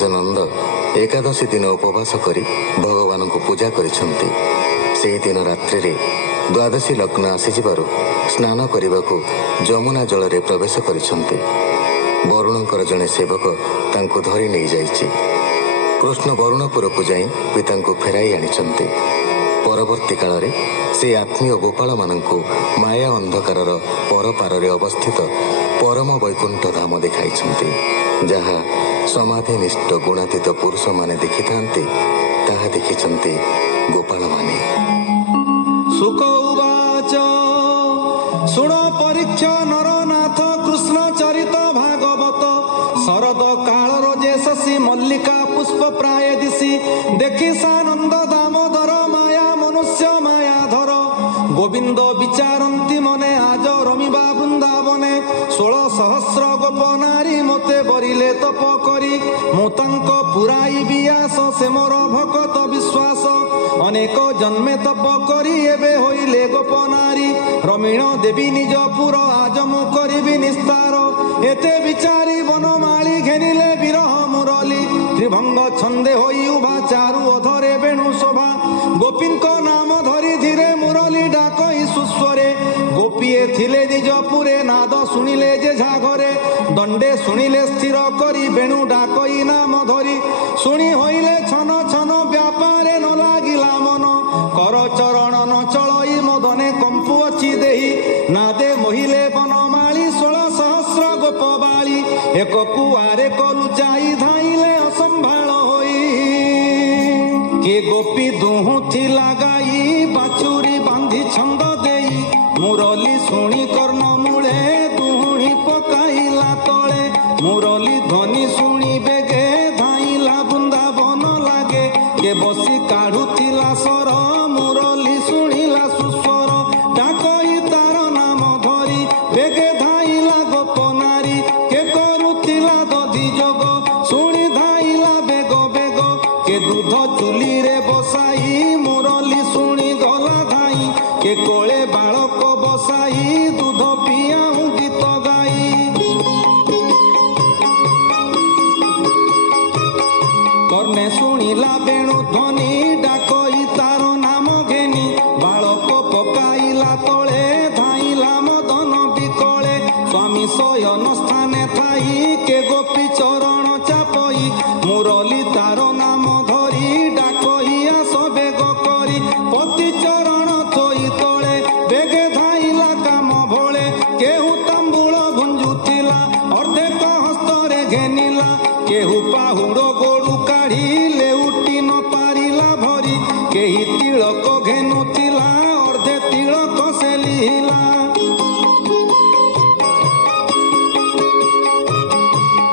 ମହାରାଜ ନନ୍ଦ ଏକାଦଶୀ ଦିନ ଉପବାସ କରି ଭଗବାନଙ୍କୁ ପୂଜା କରିଛନ୍ତି। ସେହିଦିନ ରାତ୍ରିରେ ଦ୍ୱାଦଶୀ ଲଗ୍ନ ଆସିଯିବାରୁ ସ୍ନାନ କରିବାକୁ ଯମୁନା ଜଳରେ ପ୍ରବେଶ କରିଛନ୍ତି। ବରୁଣଙ୍କର ଜଣେ ସେବକ ତାଙ୍କୁ ଧରି ନେଇଯାଇଛି। କୃଷ୍ଣ ବରୁଣପୁରକୁ ଯାଇ ପିତାଙ୍କୁ ଫେରାଇ ଆଣିଛନ୍ତି। ପରବର୍ତ୍ତୀ କାଳରେ ସେ ଆତ୍ମୀୟ ଗୋପାଳମାନଙ୍କୁ ମାୟା ଅନ୍ଧକାରର ପରପାରରେ ଅବସ୍ଥିତ ପରମ ବୈକୁଣ୍ଠ ଧାମ ଦେଖାଇଛନ୍ତି। ଯାହା ସମାଧିନିଷ୍ଠ ଗୁଣାତୀତ ପୁରୁଷମାନେ ଦେଖିଥାନ୍ତି, ତାହା ଦେଖିଛନ୍ତି ଗୋପାଳମାନେ। ସୁକ ଉବାଚ ଶୁଣ ପରୀକ୍ଷ ନରନାଥ କୃଷ୍ଣ ଚରିତ ଭାଗବତ। ଶରଦ କାଳର ଯେ ଶଶୀ ମଲ୍ଲିକା ପୁଷ୍ପ ପ୍ରାୟ ଦିଶି ଦେଖି ସାନନ୍ଦ ଦାମୋଦର ମାୟା ମନୁଷ୍ୟ ମାୟାଧର। ଗୋବିନ୍ଦ ବିଚାରନ୍ତି ମନେ ଆଜ ରମିବା ବୃନ୍ଦାବନେ। 16 ସହସ୍ର ଗୋପ ନାରୀ ମୋତେ ବରିଲେ ତପ କରି। ମୁଁ ତାଙ୍କ ପୁରାଇବି ଆସ ସେ ମୋର ଭକତ ବିଶ୍ୱାସ। ଅନେକ ଜନ୍ମେ ତପ କରି ଏବେ ହୋଇଲେ ଗୋପ ନାରୀ। ରମିଣ ଦେବୀ ନିଜ ପୁର ଆଜ ମୁଁ କରିବି ନିସ୍ତାର। ଏତେ ବିଚାରି ବନମାଳି ଘେନିଲେ ବିରହ ମୁରଲି। ତ୍ରିଭଙ୍ଗ ଛନ୍ଦେ ହୋଇ ଉଭା ଚାରୁ ଅଧରେ ବେଣୁ ଶୋଭା। ଗୋପୀଙ୍କ ନାମ ଧରି ଧୀରେ ମୁରଲି ଡାକଇ ସୁସ୍ୱରେ। ଗୋପୀଏ ଥିଲେ ନିଜ ପୁରେ ନାଦ ଶୁଣିଲେ ଯେ ଝାଘରେ। ଦଣ୍ଡେ ଶୁଣିଲେ ସ୍ଥିର କରି ବେଣୁ ଡାକଇ ନାମ ଧରି। ଶୁଣି ହୋଇଲେ ଛନ ଛନ ବ୍ୟାପାରେ ନ ଲାଗିଲା ମନ। କର ଚରଣ ନ ଚଳଇ ମଦନେ କମ୍ପୁ ଅଛି ଦେହି। ନାଦେ ମୋହିଲେ ବନମାଳି 16 ସହସ୍ର ଗୋପ ବାଳି। ଏକ କୁଆରେ କଲୁ ଯାଇ ଧାଇଲେ ଅସମ୍ଭାଳ ହୋଇ। କିଏ ଗୋପୀ ଦୁହୁଥିଲା ଗାଇ ବାଛୁରୀ ବାନ୍ଧି ଛନ୍ଦ ଦେଇ। ମୁରଲି ଶୁଣି କର୍ଣ୍ଣ ମୂଳେ ଦୁହୁଣି ପକାଇଲା ତଳେ। ମୁରଲି ଧ୍ୱନି ଶୁଣି ବେଗେ ଧାଇଲା ବୃନ୍ଦାବନ ଲାଗେ। କେ ବସି କାଢୁଥିଲା ସ୍ୱର ମୁରଲି ଶୁଣିଲା ସୁସ୍ୱର। ଡାକଇ ତାର ନାମ ଧରି ବେଗେ ଧାଇଲା ଗୋପ ନାରୀ। କେ କରୁଥିଲା ଦଧି ଯୋଗ ଶୁଣି ଧାଇଲା ବେଗ ବେଗ। କେ ଦୁଧ ଚୁଲିରେ ବସାଇ ମୁରଲି ଶୁଣି ଗଲା ଧାଇ। କେ କୋଳେ ବାଳକ ବସାଇ ଦୁଧ ପିଆଉ ଗୀତ ଗାଇ। କର୍ଣ୍ଣେ ଶୁଣିଲା ବେଣୁ ଧ୍ୱନି ଡାକଇ ତାର ନାମ ଘେନି। ବାଳକ ପକାଇଲା ତଳେ ଧାଇଲା ମଦନ ବିକଳେ। ସ୍ୱାମୀ ଶୟନ ସ୍ଥାନେ ଥାଇ କେ ଗୋପୀ ଚରଣ ଚାପଇ। ମୁରଲି ତାର ନାମ ଧରି ଡାକଇ ଆସ ବେଗ କରି। ପତି ଚରଣ ଥୋଇ ତଳେ ବେଗେ ଧାଇଲା କାମ ଭଳେ। କେହୁ ତାମ୍ବୁଳ ଭୁଞ୍ଜୁଥିଲା ଅର୍ଦ୍ଧେକ ହସ୍ତରେ ଘେନିଲା। କେହୁ ପାହୁଡ଼ ଗୋଡୁ କାଢି ଲେଉଟି ନ ପାରିଲା ଭରି। କେହି ତିଳକ ଘେନୁଥିଲା ଅର୍ଦ୍ଧେ ତିଳକ ସେ ଲିହିଲା।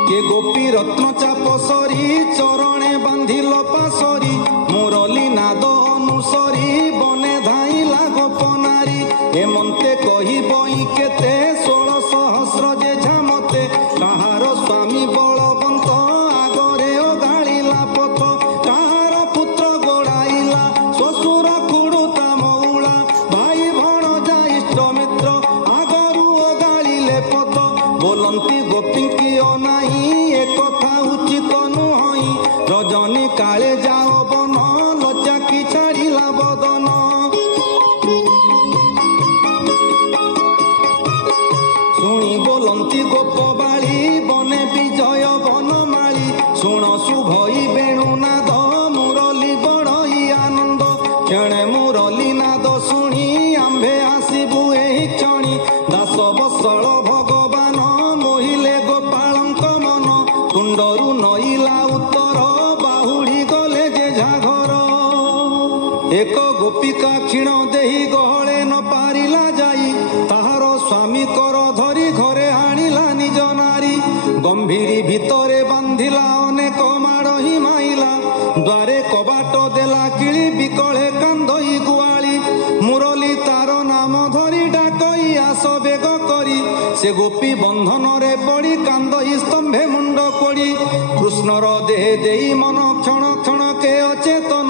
କେ ଗୋପୀ ରତ୍ନ ଚାପ ସରି ଚରଣେ ବାନ୍ଧିଲ ପାଶରି। ମୁରଲି ନାଦ ଅନୁସରି ବନେ ଧାଇଲା ଗୋପ ନାରୀ। ଏମନ୍ତେ କହିବଇ କେତେ 16 ସହସ୍ର ଯେ ଝାମତେ। କାହାର ସ୍ୱାମୀ ବଳବନ୍ତ ଆଗରେ ଓଗାଳିଲା ପଥ। କାହାର ପୁତ୍ର ଗୋଡାଇଲା ଶ୍ୱଶୁର ଖୁଡୁ ତା ମଉଳା। ଭାଇ ଭଣଜା ଇଷ୍ଟ ମିତ୍ର ଆଗରୁ ଓଗାଳିଲେ ପଥ। ବୋଲନ୍ତି ଗୋପୀଙ୍କି ଅନାଇ ଏକଥା ଉଚିତ ନୁହଁ। ରଜନୀ କାଳେ ଯାଅ ବନ ଲଜ୍ଜାକି ଛାଡ଼ିଲା ବଦନ। ଶୁଣି ବୋଲନ୍ତି ଗୋପବାଳୀ ବନେ ବିଜୟ ବନମାଳି। ଶୁଣ ଶୁଭଇ ବେଣୁନାଦ ମୁରଲି ବଡ଼ଇ ଆନନ୍ଦ। କ୍ଷଣେ ମୁରଲି ନାଦ ଶୁଣି ଆମ୍ଭେ ଆସିବୁ ଏହି କ୍ଷଣି। ଦାସ ବତ୍ସଳ ଭଗବାନ ମୋହିଲେ ଗୋପାଳଙ୍କ ମନ। ତୁଣ୍ଡରୁ ନଇଲା ଉତ୍ତର ବାହୁଡ଼ି ଗଲେ ଯେ ଝାଘର। ଏକ ଗୋପିକା କ୍ଷୀଣ ଦେହି ଗହଳେ ନ ପାରିଲା ଯାଇ। ତାହାର ସ୍ୱାମୀ କର ଧରି ଘରେ ଆଣିଲା ନିଜ ନାରୀ। ଗମ୍ଭୀରି ଭିତରେ ବାନ୍ଧିଲା ଅନେକ ମାଡ଼ ହିଁ ମାଇଲା। ଦ୍ୱାରେ କବାଟ ଦେଲା କିଳି ବିକଳେ କାନ୍ଦଇ ଗୁଆଳି। ମୁରଲି ତାର ନାମ ଧରି ଡାକଇ ଆସ ବେଗ କରି। ସେ ଗୋପୀ ବନ୍ଧନରେ ପଡ଼ି କାନ୍ଦଇ ସ୍ତମ୍ଭେ ମୁଣ୍ଡ କୋଡ଼ି। କୃଷ୍ଣର ଦେହେ ଦେଇ ମନ କ୍ଷଣ କ୍ଷଣ କେ ଅଚେତନ।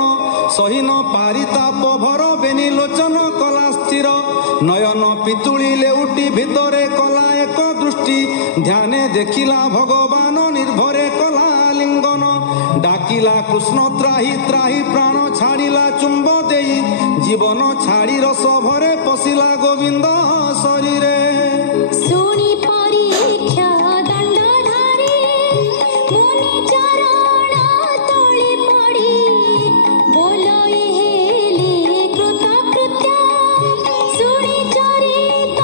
ସହିନ ପାରିତାପ ଭର ବେନି ଲୋଚନ କଲା ସ୍ଥିର। ନୟନ ପିତୁଳି ଲେଉଟି ଭିତରେ କଲା ଏକ ଦୃଷ୍ଟି। ଧ୍ୟାନେ ଦେଖିଲା ଭଗବାନ ନିର୍ଭରେ କଲା ଆଲିଙ୍ଗନ। ଆସିଲା କୃଷ୍ଣ ତ୍ରାହି ତ୍ରାହି ପ୍ରାଣ ଛାଡ଼ିଲା ଚୁମ୍ବ ଦେଇ ଜୀବନ ଛାଡ଼ି ରସ ଭରେ ପଶିଲା ଗୋବିନ୍ଦ ଶରୀରେ। ଶୁଣି ପରୀକ୍ଷା ଦଣ୍ଡଧାରୀ ମୁନି ଚରଣ ତଳେ ପଡ଼ି ବୋଲଇ ହେଲେ କୃତକୃତ୍ୟ। ଶୁଣି ଚରିତ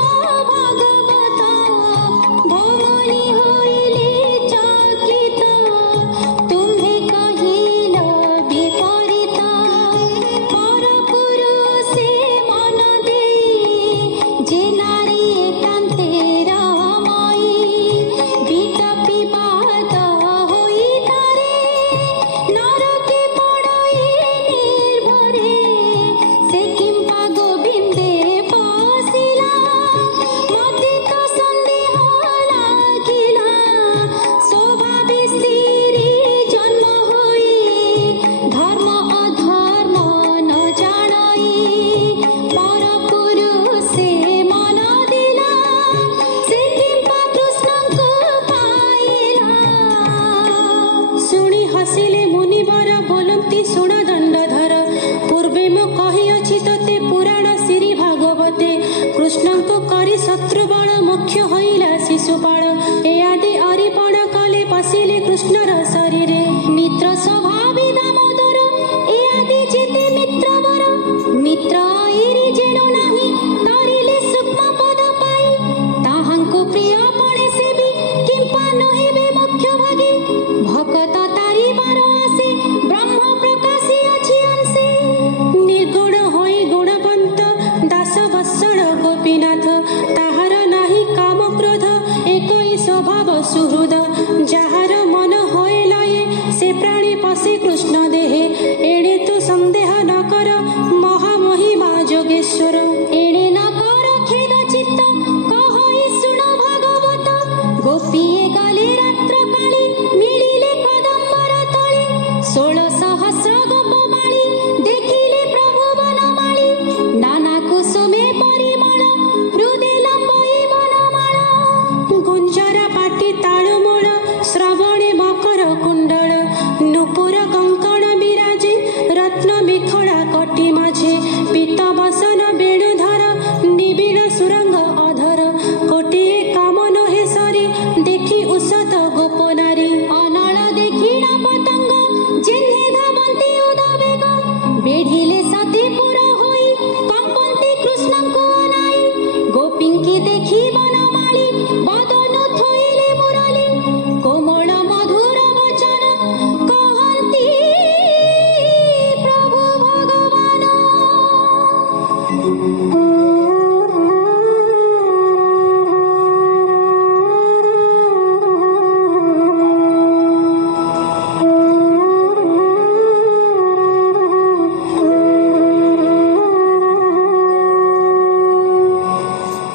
ଭାଗବତ ଭଉମନି ହୋଇଲେ ଚକିତ। ତୁମ୍ଭେ କହିଲ ବିପରୀତ ପର ପୁରୁଷେ ମନ ଦେଇ ଯେ ନାରୀ ଏକାନ୍ତେ ରମୟୀ ବିତପି ବାଦ ହୋଇ ତାରେ ନରକେ ପଡ଼ଇ ନିର୍ଭରେ ସେ କିମ୍ପା ଗୋବିନ୍ଦେ ପଶିଲା। ମତେ ତ ସନ୍ଦେହ ଲାଗିଲା ସ୍ୱଭାବେ ସ୍ତ୍ରୀ ଜନ୍ମ ହୋଇ ଧର୍ମ ଅଧର୍ମ ନ ଜାଣଇ ପର ପୁରୁଷେ ମନ ଦେଲା। ସେ କିମ୍ପା କୃଷ୍ଣଙ୍କୁ ପାଇଲା। ଶୁଣି ହସିଲେ ମୁନିବର ବୋଲନ୍ତି ଶୁଣ ଦଣ୍ଡଧର। ପୂର୍ବେ ମୁଁ କହିଅଛି ତତେ ପୁରାଣ ଶ୍ରୀ ଭାଗବତେ। କୃଷ୍ଣଙ୍କୁ କରି ଶତ୍ରୁବଳ ମୁଖ୍ୟ ହୋଇଲା ଶିଶୁପାଳ। ଏ ଆଦି ଅରିପଣ କଲେ ପଶିଲେ କୃଷ୍ଣର ଶରୀରେ। ମିତ୍ର ସ୍ୱଭାବୀ ଦାମୋଦର ଏ ଆଦି ଯେତେ ମିତ୍ରବର। ମିତ୍ର ଆଇରି ଯେଣୁ ନାହିଁ ଧରିଲେ ସୂକ୍ଷ୍ମ ପଦ ପାଇ। ତାହାଙ୍କୁ ପ୍ରିୟ ପଡ଼େ ସେବି କିମ୍ପା ନହେବେ ମୁଖ୍ୟ ଭାଗୀ। ଭକତ ତାରିବାର ଆସେ ବ୍ରହ୍ମ ପ୍ରକାଶୀ ଅଛି ଅଂଶେ। ନିର୍ଗୁଣ ହୋଇ ଗୁଣବନ୍ତ ଦାସ ବତ୍ସଳ ଗୋପୀନାଥ। ତାହାର ନାହିଁ କାମ କ୍ରୋଧ ଏକଇ ସ୍ୱଭାବ ସୁହୃଦ। ଯାହାର ମନ ହୋଏ ଲୟେ ସେ ପ୍ରାଣୀ ପଶେ କୃଷ୍ଣ ଦେହେ। ଏଣେ ତୁ ସନ୍ଦେହ ନ କର ମହାମହିମା ଯୋଗେଶ୍ୱର। ଏଣେ ନ କର ଖେଦ ଚିତ୍ତ କହଇ ଶୁଣ ଭାଗବତ। ଗୋପୀଏ ଗଲେ ରାତ୍ର